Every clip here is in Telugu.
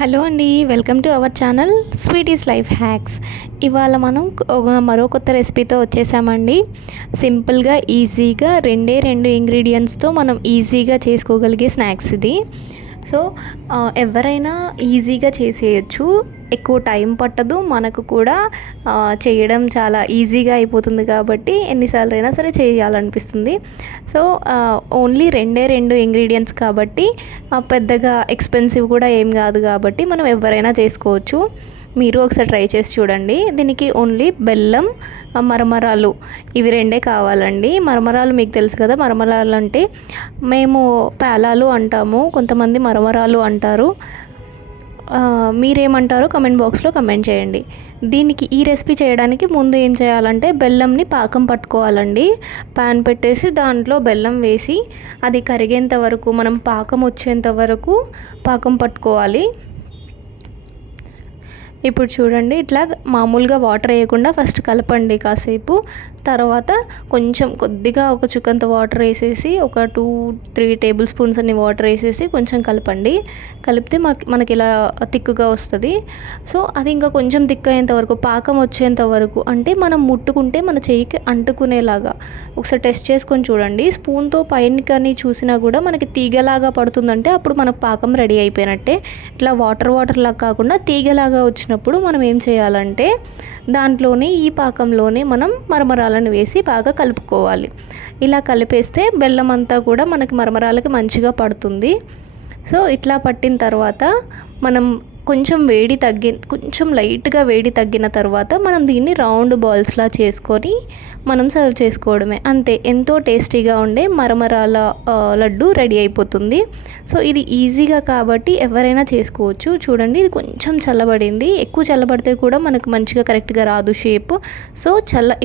హలో అండి, welcome to our channel sweeties life hacks. ఇవాళ మనం మరో కొత్త రెసిపీతో వచ్చేసామండి. సింపుల్గా ఈజీగా రెండు ఇంగ్రీడియంట్స్తో మనం ఈజీగా చేసుకోగలిగే స్నాక్స్ ఇది. సో ఎవరైనా ఈజీగా చేసేయచ్చు, ఎక్కువ టైం పట్టదు, మనకు కూడా చేయడం చాలా ఈజీగా అయిపోతుంది కాబట్టి ఎన్నిసార్లు అయినా సరే చేయాలనిపిస్తుంది. సో ఓన్లీ రెండు ఇంగ్రీడియంట్స్ కాబట్టి పెద్దగా ఎక్స్పెన్సివ్ కూడా ఏం కాదు కాబట్టి మనం ఎవరైనా చేసుకోవచ్చు. మీరు ఒకసారి ట్రై చేసి చూడండి. దీనికి ఓన్లీ బెల్లం, మరమరాలు ఇవి రెండే కావాలండి. మరమరాలు మీకు తెలుసు కదా, మరమరాలు అంటే మేము పేలాలు అంటాము, కొంతమంది మరమరాలు అంటారు. మీరేమంటారో కమెంట్ బాక్స్లో కమెంట్ చేయండి. దీనికి ఈ రెసిపీ చేయడానికి ముందు ఏం చేయాలంటే బెల్లంని పాకం పట్టుకోవాలండి. ప్యాన్ పెట్టేసి దాంట్లో బెల్లం వేసి అది కరిగేంత వరకు, మనం పాకం వచ్చేంత వరకు పాకం పట్టుకోవాలి. ఇప్పుడు చూడండి, ఇట్లా మామూలుగా వాటర్ వేయకుండా ఫస్ట్ కలపండి కాసేపు. తర్వాత కొద్దిగా ఒక చుక్కంత వాటర్ వేసేసి ఒక 2-3 టేబుల్ స్పూన్స్ అన్ని వాటర్ వేసేసి కొంచెం కలపండి. కలిపితే మనకి ఇలా తిక్కుగా వస్తుంది. సో అది ఇంకా కొంచెం థిక్ అయ్యేంత వరకు, పాకం వచ్చేంత వరకు, అంటే మనం ముట్టుకుంటే మన చెయ్యికి అంటుకునేలాగా ఒకసారి టెస్ట్ చేసుకొని చూడండి. స్పూన్తో పైన కానీ చూసినా కూడా మనకి తీగలాగా పడుతుందంటే అప్పుడు మనకు పాకం రెడీ అయిపోయినట్టే. ఇట్లా వాటర్ లాగా కాకుండా తీగలాగా వచ్చినప్పుడు మనం ఏం చేయాలంటే దాంట్లోనే, ఈ పాకంలోనే మనం మరమరాలను వేసి బాగా కలుపుకోవాలి. ఇలా కలిపేస్తే బెల్లం అంతా కూడా మనకి మరమరాలకి మంచిగా పడుతుంది. సో ఇట్లా పట్టిన తర్వాత మనం కొంచెం లైట్గా వేడి తగ్గిన తర్వాత మనం దీన్ని రౌండ్ బాల్స్లా చేసుకొని మనం సర్వ్ చేసుకోవడమే. అంతే, ఎంతో టేస్టీగా ఉండే మరమరాల లడ్డు రెడీ అయిపోతుంది. సో ఇది ఈజీగా కాబట్టి ఎవరైనా చేసుకోవచ్చు. చూడండి, ఇది కొంచెం చల్లబడింది. ఎక్కువ చల్లబడితే కూడా మనకు మంచిగా కరెక్ట్గా రాదు షేప్. సో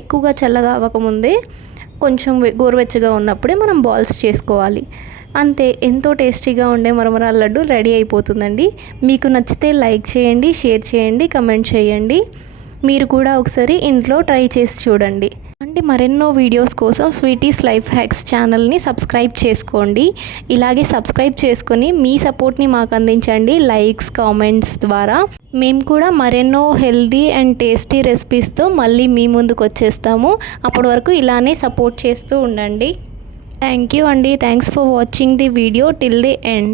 ఎక్కువగా చల్లగా అవ్వకముందే కొంచెం గోరువెచ్చగా ఉన్నప్పుడే మనం బాల్స్ చేసుకోవాలి. అంతే, ఎంతో టేస్టీగా ఉండే మరమరాల లడ్డు రెడీ అయిపోతుందండి. మీకు నచ్చితే లైక్ చేయండి, షేర్ చేయండి, కమెంట్ చేయండి. మీరు కూడా ఒకసారి ఇంట్లో ట్రై చేసి చూడండి. అంటే మరెన్నో వీడియోస్ కోసం స్వీటీస్ లైఫ్ హ్యాక్స్ ఛానల్ని సబ్స్క్రైబ్ చేసుకోండి. ఇలాగే సబ్స్క్రైబ్ చేసుకొని మీ సపోర్ట్ని మాకు అందించండి లైక్స్, కామెంట్స్ ద్వారా. మేము కూడా మరెన్నో హెల్దీ అండ్ టేస్టీ రెసిపీస్తో మళ్ళీ మీ ముందుకు వచ్చేస్తాము. అప్పటి వరకు ఇలానే సపోర్ట్ చేస్తూ ఉండండి. Thank you, Andy. Thanks for watching the video till the end.